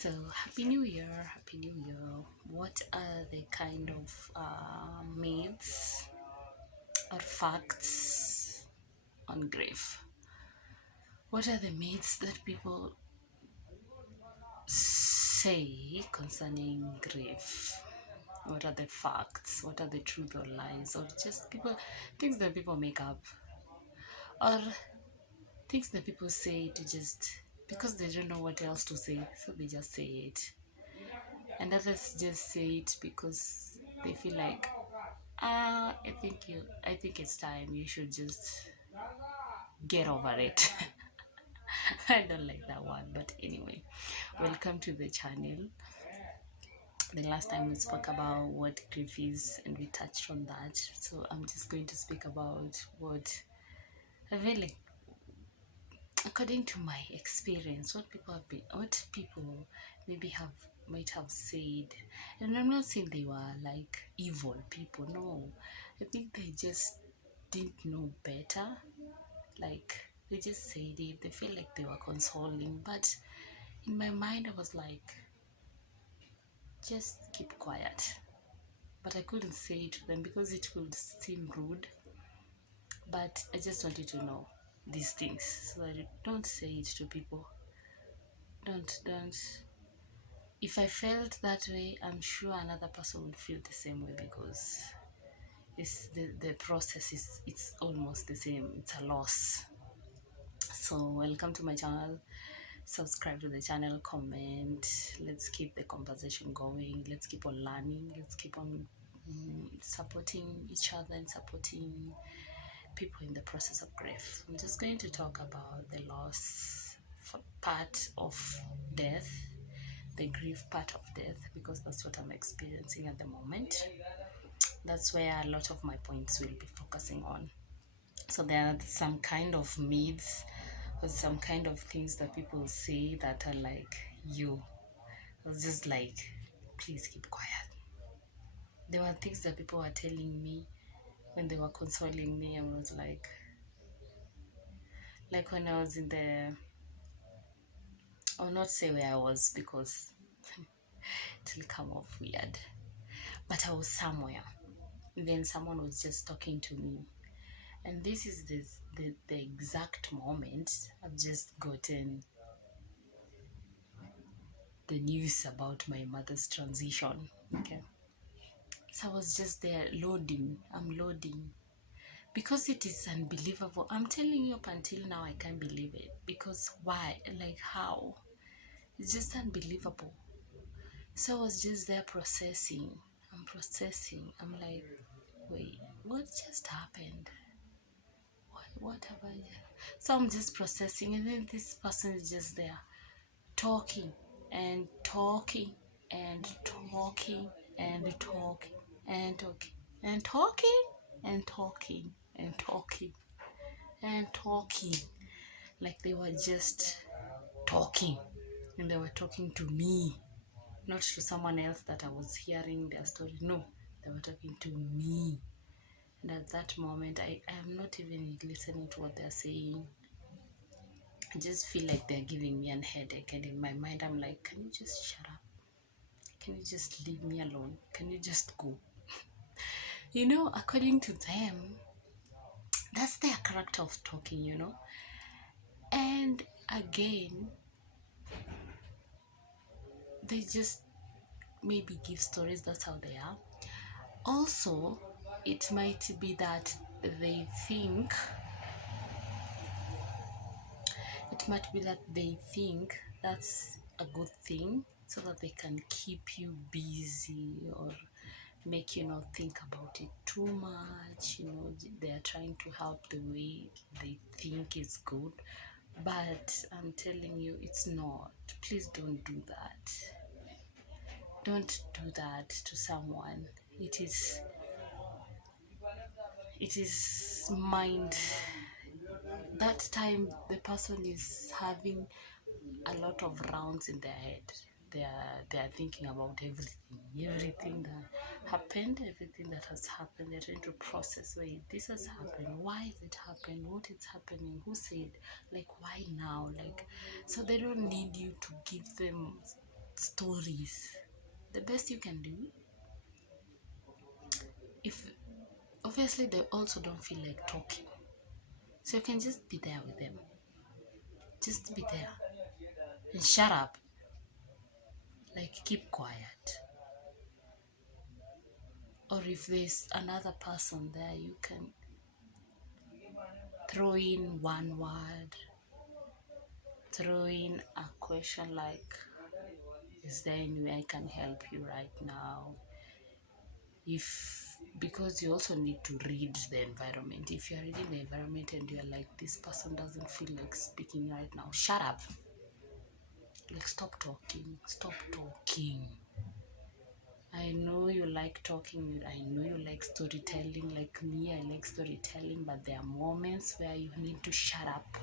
So, Happy New Year, Happy New Year. What are the kind of myths or facts on grief? What are the myths that people say concerning grief? What are the facts? What are the truth or lies? Or just things that people make up? Or things that people say to just because they don't know what else to say, so they just say it. And others just say it because they feel like I think it's time you should just get over it. I don't like that one, but anyway, welcome to the channel. The last time we spoke about what grief is and we touched on that, so I'm just going to speak about what I feel like according to my experience, what people maybe might have said. And I'm not saying they were like evil people, no. I think they just didn't know better. Like they just said it, they feel like they were consoling, but in my mind I was like, just keep quiet. But I couldn't say it to them because it would seem rude. But I just wanted to know these things so that I don't say it to people. Don't. If I felt that way, I'm sure another person would feel the same way because the process it's almost the same. It's a loss. So welcome to my channel. Subscribe to the channel, comment. Let's keep the conversation going. Let's keep on learning. Let's keep on supporting each other and supporting people in the process of grief. I'm just going to talk about the loss part of death, the grief part of death, because that's what I'm experiencing at the moment. That's where a lot of my points will be focusing on. So there are some kind of myths or some kind of things that people say that are like, I was just like, please keep quiet. There were things that people were telling me when they were consoling me. I was like when I was in the, I'll not say where I was because it will come off weird, but I was somewhere. Then someone was just talking to me, and this is the exact moment I've just gotten the news about my mother's transition. Okay, so I was just there loading. I'm loading because it is unbelievable. I'm telling you, up until now I can't believe it. Because why? Like how? It's just unbelievable. So I was just there processing. I'm processing. I'm like, wait, what just happened? What have I done? So I'm just processing, and then this person is just there talking and talking and talking and talking and talking and talking and talking and talking and talking, like they were just talking, and they were talking to me, not to someone else that I was hearing their story. No, they were talking to me. And at that moment, I am not even listening to what they're saying. I just feel like they're giving me a headache, and in my mind I'm like, can you just shut up? Can you just leave me alone? Can you just go? According to them, that's their character of talking. And again, they just maybe give stories. That's how they are. Also, it might be that they think that's a good thing, so that they can keep you busy or make you not think about it too much. They are trying to help the way they think is good, but I'm telling you, it's not. Please don't do that. Don't do that to someone. It is mind. That time the person is having a lot of rounds in their head. They are thinking about everything that happened, everything that has happened. They're trying to process, wait, this has happened, why is it happened, what is happening, who said, like, why now, like. So they don't need you to give them stories. The best you can do, if obviously they also don't feel like talking, so you can just be there with them. Just be there and shut up. Like, keep quiet. Or if there's another person there, you can throw in one word, throw in a question like, is there any way I can help you right now? Because you also need to read the environment. If you're reading the environment and you're like, this person doesn't feel like speaking right now, shut up. Like, stop talking. I know you like talking, I know you like storytelling. Like me, I like storytelling, but there are moments where you need to shut up.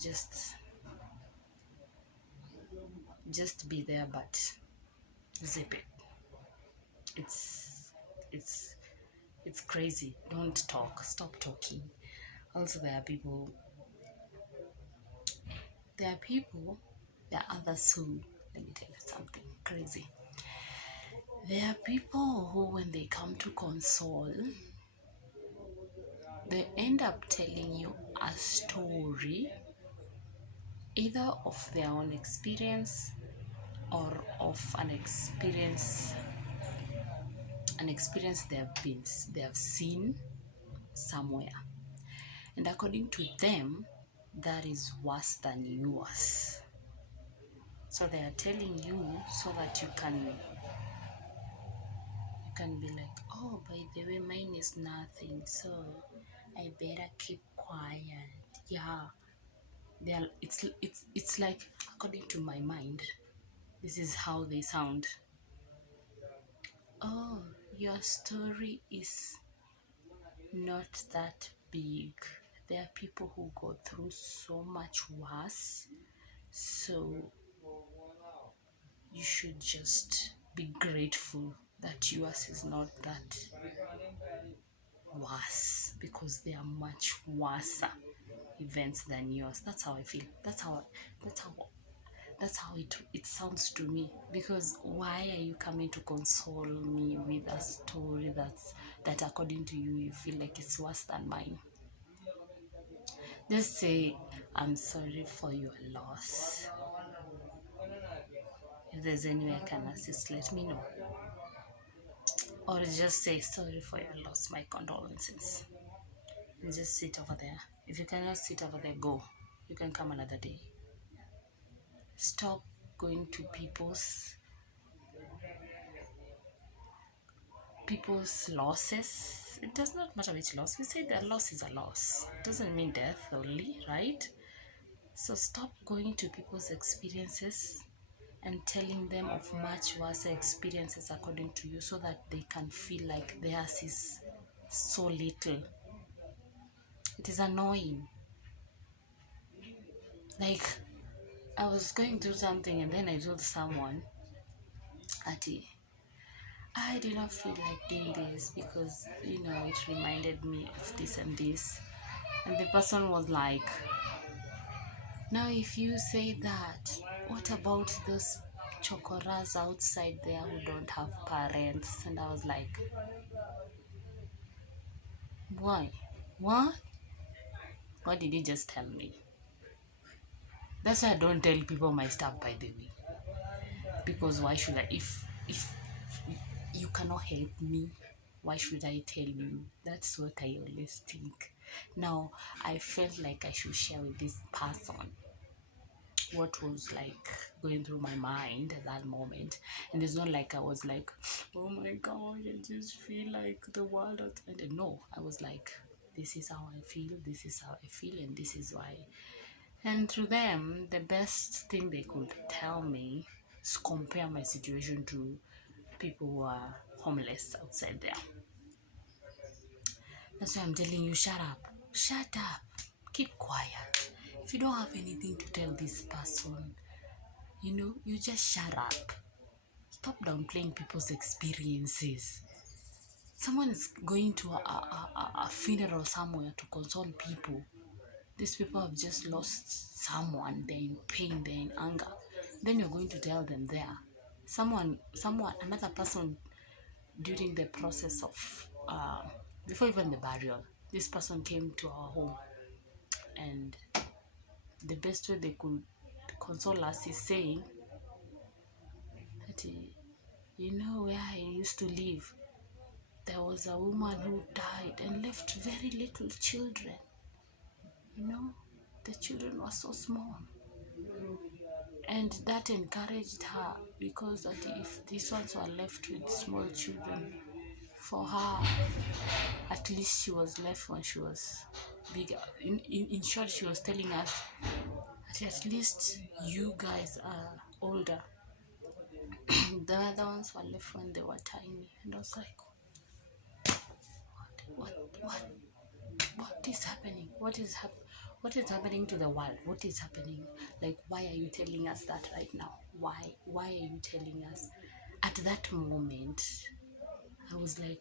Just be there, but zip it. It's crazy. Don't talk. Stop talking. Also, there are others who, let me tell you something crazy. There are people who, when they come to console, they end up telling you a story, either of their own experience or of an experience they have seen somewhere, and according to them, that is worse than yours. So they are telling you so that you can be like, oh, by the way, mine is nothing, so I better keep quiet. Yeah, it's like, according to my mind, this is how they sound. Oh, your story is not that big. There are people who go through so much worse, so you should just be grateful that yours is not that worse, because there are much worse events than yours. That's how I feel. That's how it sounds to me. Because why are you coming to console me with a story that according to you, you feel like it's worse than mine? Just say, I'm sorry for your loss. If there's any way I can assist, let me know. Or just say, sorry for your loss, my condolences. And just sit over there. If you cannot sit over there, go. You can come another day. Stop going to people's losses. It does not matter which loss. We say that loss is a loss. It doesn't mean death only, right? So stop going to people's experiences and telling them of much worse experiences according to you, so that they can feel like theirs is so little. It is annoying. Like, I was going through something and then I told someone, Ati, I do not feel like doing this because, it reminded me of this and this. And the person was like, now if you say that, what about those chokoras outside there who don't have parents? And I was like, why? What? What did you just tell me? That's why I don't tell people my stuff, by the way. Because why should I? If you cannot help me, why should I tell you? That's what I always think. Now, I felt like I should share with this person what was like going through my mind at that moment. And it's not like I was like, oh my god, I just feel like the world has ended. No, I was like, this is how I feel, and this is why. And through them, the best thing they could tell me is compare my situation to people who are homeless outside there. That's why I'm telling you, shut up, keep quiet. If you don't have anything to tell this person, you just shut up. Stop downplaying people's experiences. Someone is going to a funeral somewhere to console people. These people have just lost someone. They're in pain, they're in anger. then you're going to tell them there. Another person during the process of, before even the burial, this person came to our home, and the best way they could console us is saying that, you know, where I used to live, there was a woman who died and left very little children. You know, the children were so small. And that encouraged her, because that if these ones were left with small children, for her, at least she was left when she was bigger. In short, she was telling us that at least you guys are older. The other ones were left when they were tiny. And I was like, what is happening? What is happening to the world? What is happening? Like, why are you telling us that right now? Why are you telling us? At that moment, I was like,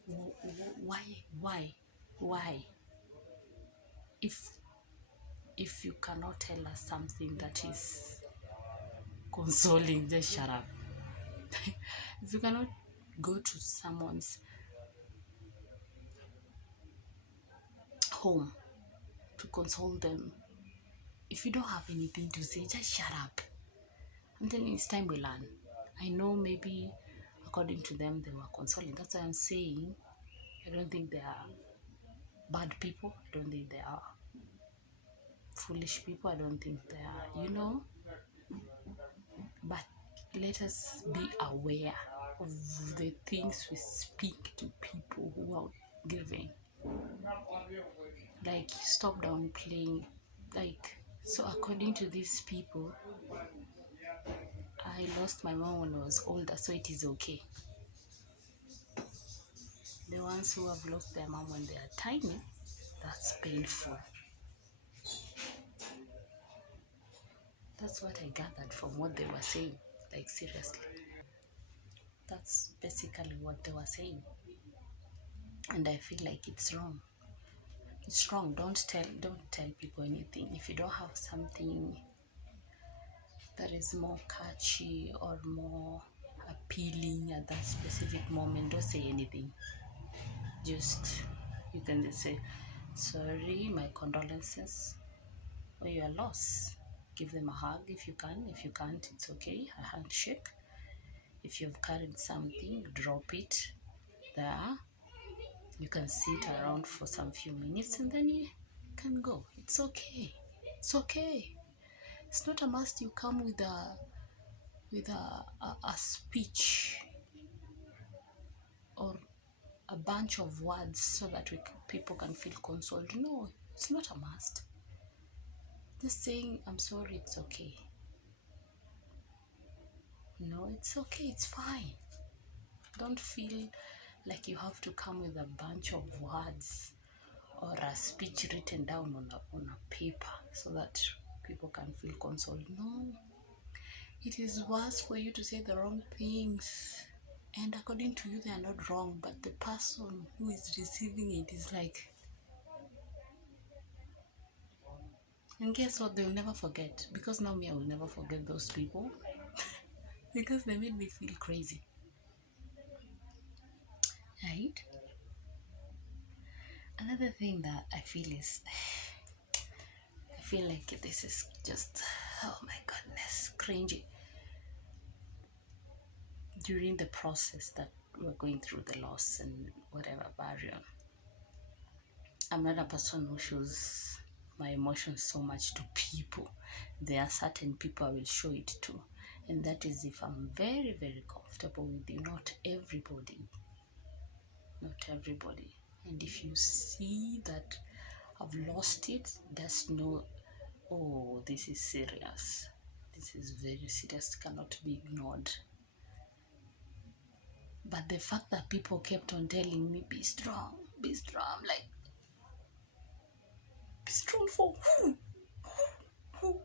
why? If you cannot tell us something that is consoling, just shut up. If you cannot go to someone's home to console them, if you don't have anything to say, just shut up. And then it's time we learn. I know maybe according to them they were consoling. That's why I'm saying I don't think they are bad people. I don't think they are foolish people. I don't think they are, but let us be aware of the things we speak to people who are grieving. Like, stop downplaying. Like, so according to these people, I lost my mom when I was older, so it is okay. The ones who have lost their mom when they are tiny, that's painful. That's what I gathered from what they were saying. Like, seriously. That's basically what they were saying. And I feel like it's wrong. It's wrong. Don't tell people anything. If you don't have something that is more catchy or more appealing at that specific moment, don't say anything. Just, you can just say, sorry, my condolences for your loss. Give them a hug if you can. If you can't, it's okay. A handshake. If you've carried something, drop it there. You can sit around for some few minutes and then you can go. It's okay. It's okay. It's not a must you come with a speech or a bunch of words so that people can feel consoled. No, it's not a must. Just saying, I'm sorry, it's okay. No, it's okay, it's fine. Don't feel like you have to come with a bunch of words or a speech written down on a paper so that people can feel consoled. No, it is worse for you to say the wrong things. And according to you, they are not wrong, but the person who is receiving it is like, and guess what? They'll never forget. Because now me, I will never forget those people. Because they made me feel crazy. Right? Another thing that I feel is, I feel like this is just, oh my goodness, cringy. During the process that we're going through, the loss and whatever barrier, I'm not a person who shows my emotions so much to people. There are certain people I will show it to, and that is if I'm very, very comfortable with you. Not everybody. And if you see that I've lost it, just know, oh, this is serious. This is very serious, cannot be ignored. But the fact that people kept on telling me, be strong, like, be strong for who? Who?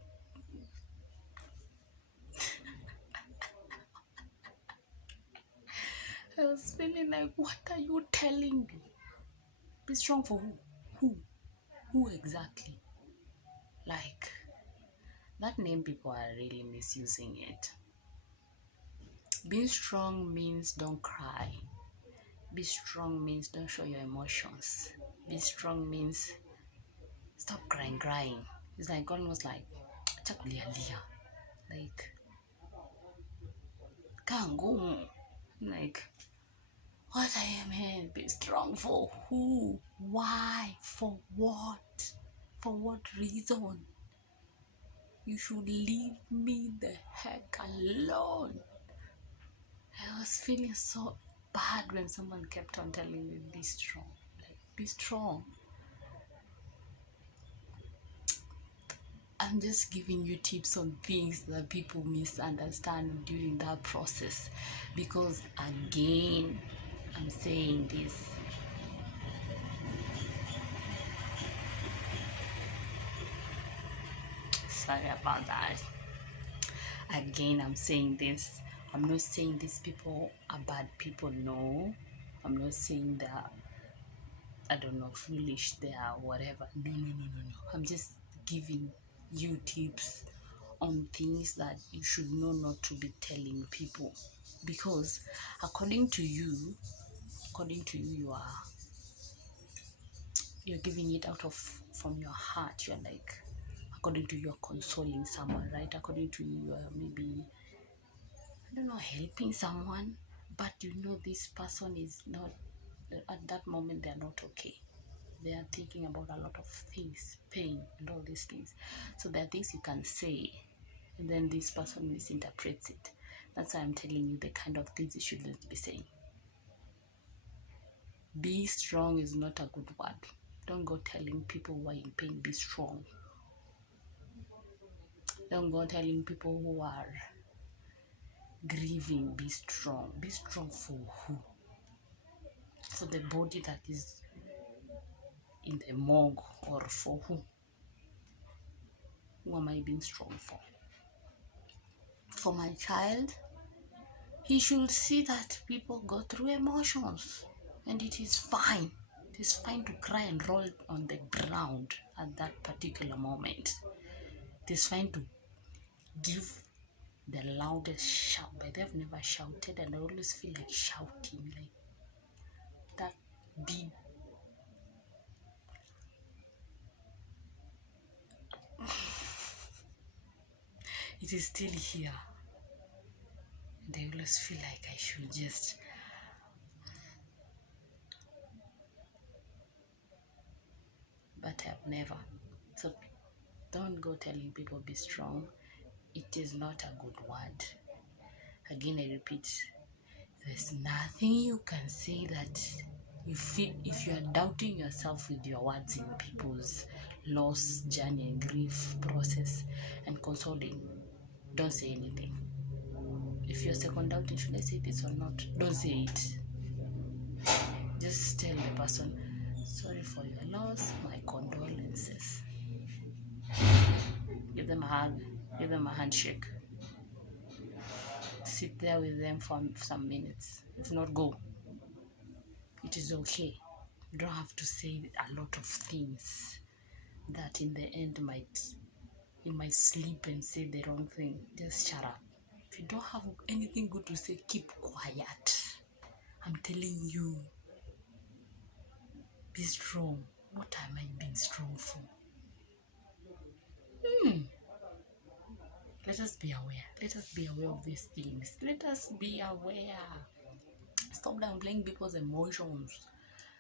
I was feeling like, what are you telling me? Be strong for who? Who exactly? Like, that name, people are really misusing it. Being strong means don't cry. Be strong means don't show your emotions. Be strong means stop crying. It's like almost like chakulia. Like can't go. Like what I am here. Be strong for who? Why? For what? For what reason? You should leave me the heck alone. I was feeling so bad when someone kept on telling me, be strong. Like, be strong. I'm just giving you tips on things that people misunderstand during that process. Because again, I'm saying this. Sorry about that. Again, I'm saying this. I'm not saying these people are bad people. No. I'm not saying that, I don't know, foolish they are, whatever. No. I'm just giving you tips on things that you should know not to be telling people. Because according to you, you're giving it out of from your heart. You're like, according to you, you're consoling someone, right? According to you, you're maybe, I don't know, helping someone, but you know this person is not, at that moment they're not okay. They are thinking about a lot of things, pain and all these things. So there are things you can say, and then this person misinterprets it. That's why I'm telling you the kind of things you shouldn't be saying. Be strong is not a good word. Don't go telling people who are in pain, be strong. Don't go telling people who are grieving, be strong. Be strong for who? For the body that is in the morgue, or for who? Who am I being strong for? For my child, he should see that people go through emotions, and it is fine. It is fine to cry and roll on the ground at that particular moment. It is fine to give the loudest shout, but they've never shouted, and I always feel like shouting, like that big. It is still here, and I always feel like I should just, but I've never. So don't go telling people be strong. It is not a good word. Again, I repeat, there's nothing you can say that you feel, if you are doubting yourself with your words in people's loss, journey, and grief process and consoling, don't say anything. If you're second doubting, should I say this or not? Don't say it. Just tell the person, sorry for your loss, my condolences. Give them a hug, give them a handshake. Sit there with them for some minutes. If not, go. It is okay. You don't have to say a lot of things that in the end you might sleep and say the wrong thing. Just shut up. If you don't have anything good to say, keep quiet. I'm telling you, be strong. What am I being strong for? Let us be aware. Let us be aware of these things. Let us be aware. Stop downplaying people's emotions.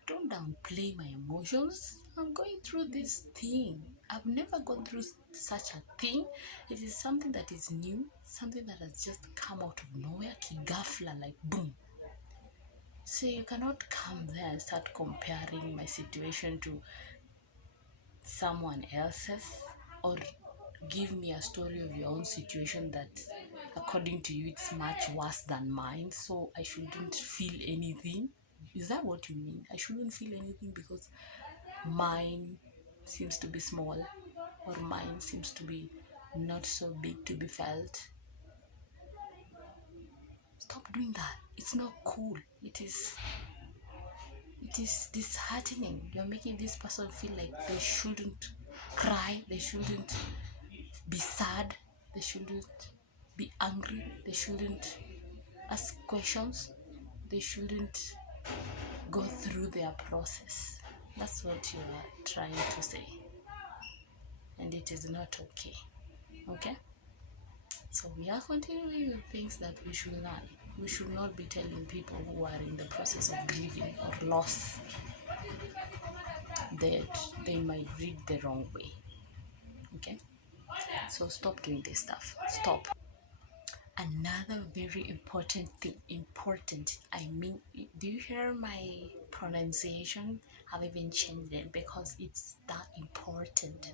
Don't downplay my emotions. I'm going through this thing. I've never gone through such a thing. It is something that is new, something that has just come out of nowhere, kigafla, like boom. So you cannot come there and start comparing my situation to someone else's, or give me a story of your own situation that according to you it's much worse than mine, so I shouldn't feel anything. Is that what you mean? I shouldn't feel anything because mine seems to be small, or mine seems to be not so big to be felt? Stop doing that. It's not cool. It is disheartening. You're making this person feel like they shouldn't cry, they shouldn't be sad, they shouldn't be angry, they shouldn't, ask questions, they shouldn't go through their process. That's what you are trying to say, and it is not okay. Okay, so we are continuing with things that we should learn. We should not be telling people who are in the process of grieving or loss that they might read the wrong way. Okay, so stop doing this stuff. Stop. Another very important thing, I mean, do you hear my pronunciation? I've even changed it because it's that important.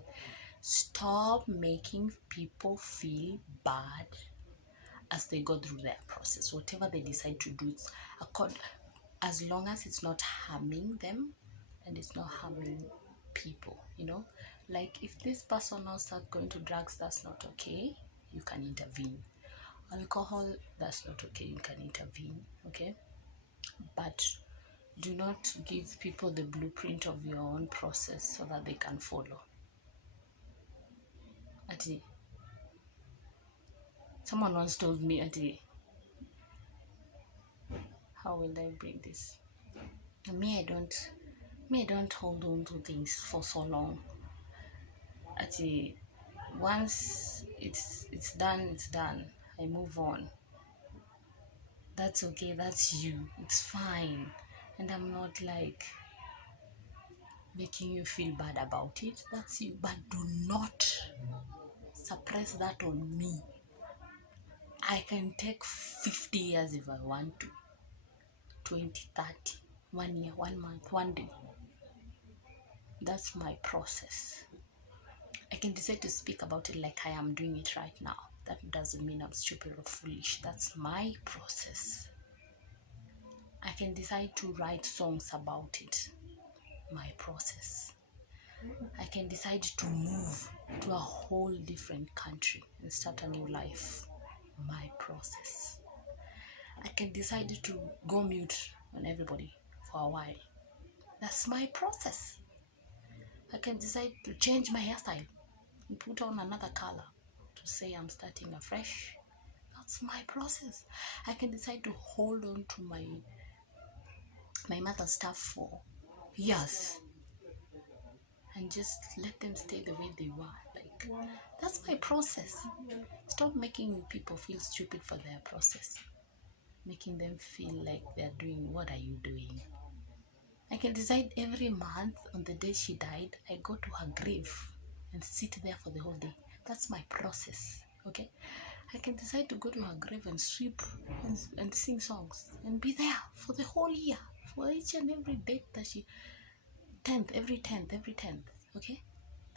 Stop making people feel bad as they go through their process. Whatever they decide to do, as long as it's not harming them and it's not harming people, like if this person now starts going to drugs, that's not okay, you can intervene. Alcohol, that's not okay, you can intervene. Okay, but do not give people the blueprint of your own process so that they can follow. Ati, someone once told me, Ati, how will I bring this? Me, I don't hold on to things for so long. Ati, once it's done, I move on. That's okay, that's you, it's fine. And I'm not like making you feel bad about it. That's you, but do not suppress that on me. I can take 50 years if I want to, 20, 30, 1 year, 1 month, 1 day. That's my process. I can decide to speak about it like I am doing it right now. That doesn't mean I'm stupid or foolish. That's my process. I can decide to write songs about it. My process. I can decide to move to a whole different country and start a new life. My process. I can decide to go mute on everybody for a while. That's my process. I can decide to change my hairstyle and put on another color to say I'm starting afresh. That's my process. I can decide to hold on to my mother's stuff for years and just let them stay the way they were. Like, that's my process. Stop making people feel stupid for their process, making them feel like they're doing, what are you doing? I can decide every month on the day she died, I go to her grave and sit there for the whole day. That's my process. Okay, I can decide to go to her grave and sweep and sing songs and be there for the whole year, for each and every date that she 10th, every 10th. Okay,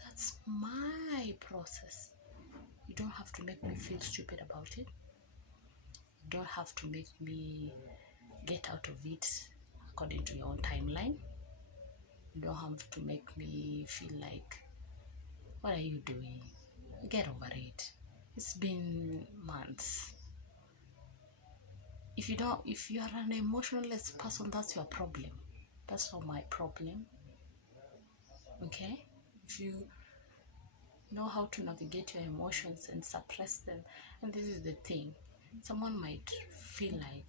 that's my process. You don't have to make me feel stupid about it. You don't have to make me get out of it according to your own timeline. You don't have to make me feel like, what are you doing? Get over it. It's been months. If you are an emotionless person, that's your problem. That's not my problem. Okay? If you know how to navigate your emotions and suppress them, and this is the thing, someone might feel like,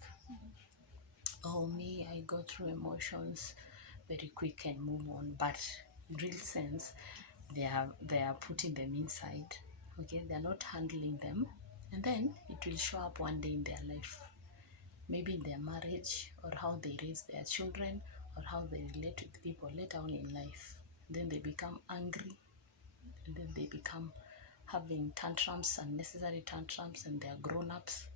oh, me, I go through emotions very quick and move on, but in real sense, they are putting them inside. Okay, they're not handling them, and then it will show up one day in their life, maybe in their marriage, or how they raise their children, or how they relate with people later on in life. Then they become angry, and then they become having tantrums, unnecessary tantrums, and they're grown-ups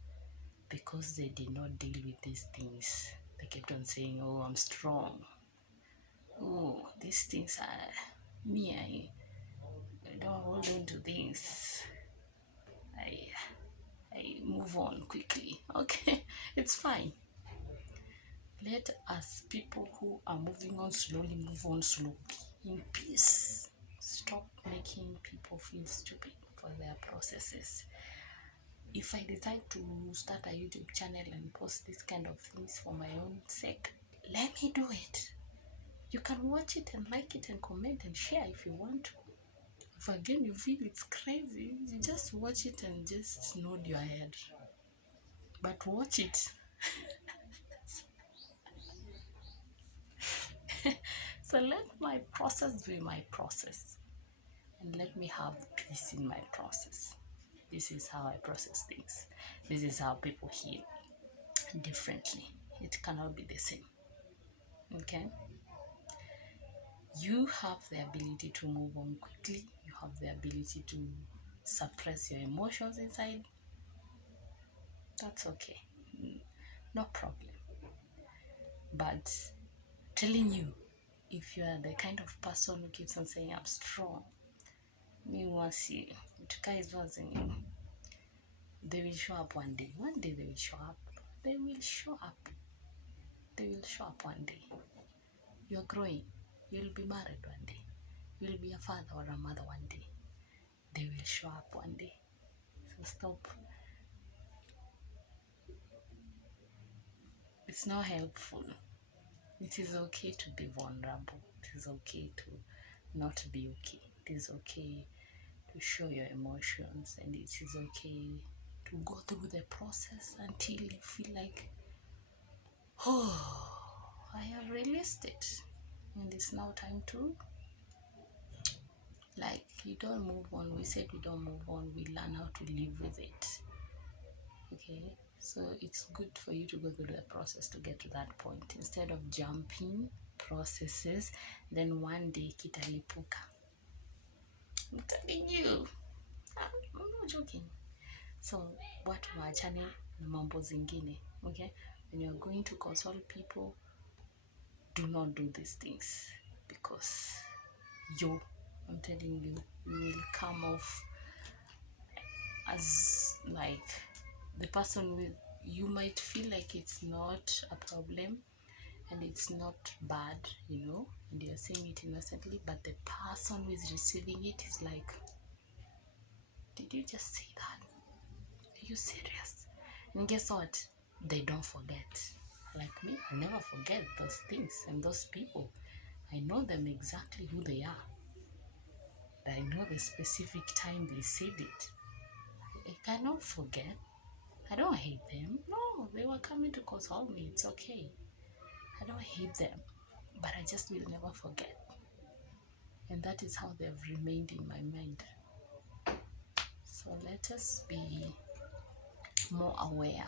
because they did not deal with these things. They kept on saying, oh, I'm strong. Oh, these things are me. I don't hold on to things. I move on quickly. Okay, it's fine. Let us, people who are moving on slowly, move on slowly in peace. Stop making people feel stupid for their processes. If I decide to start a YouTube channel and post this kind of things for my own sake, let me do it. You can watch it and like it and comment and share if you want to. If again you feel it's crazy, you just watch it and just nod your head. But watch it So let my process be my process, and let me have peace in my process. This is how I process things. This is how people heal differently. It cannot be the same. Okay? You have the ability to move on quickly. You have the ability to suppress your emotions inside. That's okay. No problem. But telling you, if you are the kind of person who keeps on saying, I'm strong, me once you, they will show up one day. One day they will show up. They will show up. They will show up one day. You're growing. You'll be married one day. You'll be a father or a mother one day. They will show up one day. So stop. It's not helpful. It is okay to be vulnerable. It is okay to not be okay. It is okay to show your emotions, and it is okay to go through the process until you feel like, oh, I have released it, and it's now time to, like, you don't move on. We said we don't move on, we learn how to live with it. Okay, so it's good for you to go through the process to get to that point instead of jumping processes, then one day kitalipuka. I'm telling you, I'm not joking. So watu waachane na mambo zingine. Okay, when you're going to console people, do not do these things, because I'm telling you, you will come off as like the person with, you might feel like it's not a problem and it's not bad, and you're saying it innocently, but the person who is receiving it is like, did you just say that? Are you serious? And guess what? They don't forget. Like me, I never forget those things and those people. I know them exactly who they are. I know the specific time they said it. I cannot forget. I don't hate them. No, they were coming to console me. It's okay. I don't hate them, but I just will never forget. And that is how they've remained in my mind. So let us be more aware.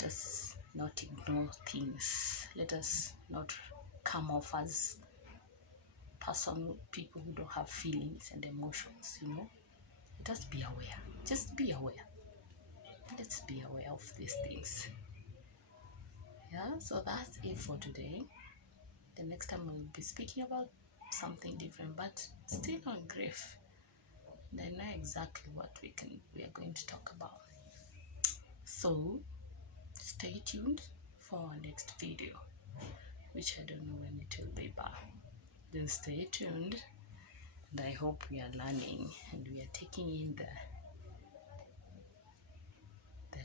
Let us not ignore things. Let us not come off as people who don't have feelings and emotions, Let us be aware. Just be aware. Let's be aware of these things. Yeah, so that's it for today. The next time we'll be speaking about something different, but still on grief. And I know exactly what we are going to talk about. So stay tuned for our next video, which I don't know when it will be back. Then stay tuned, and I hope we are learning and we are taking in the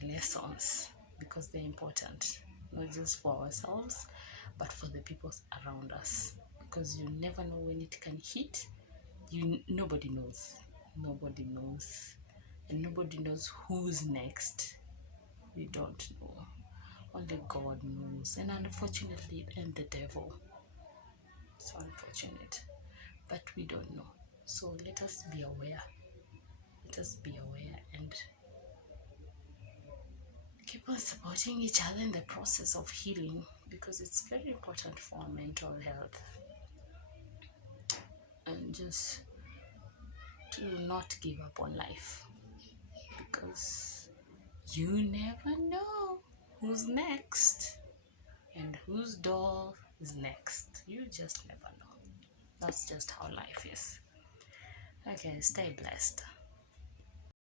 lessons, because they're important, not just for ourselves but for the people around us, because you never know when it can hit you. Nobody knows, and nobody knows who's next. We don't know. Only God knows, and unfortunately, and the devil. It's unfortunate, but we don't know. So let us be aware. And keep on supporting each other in the process of healing, because it's very important for our mental health. And just to not give up on life, because you never know who's next and whose door is next. You just never know. That's just how life is. Okay, stay blessed.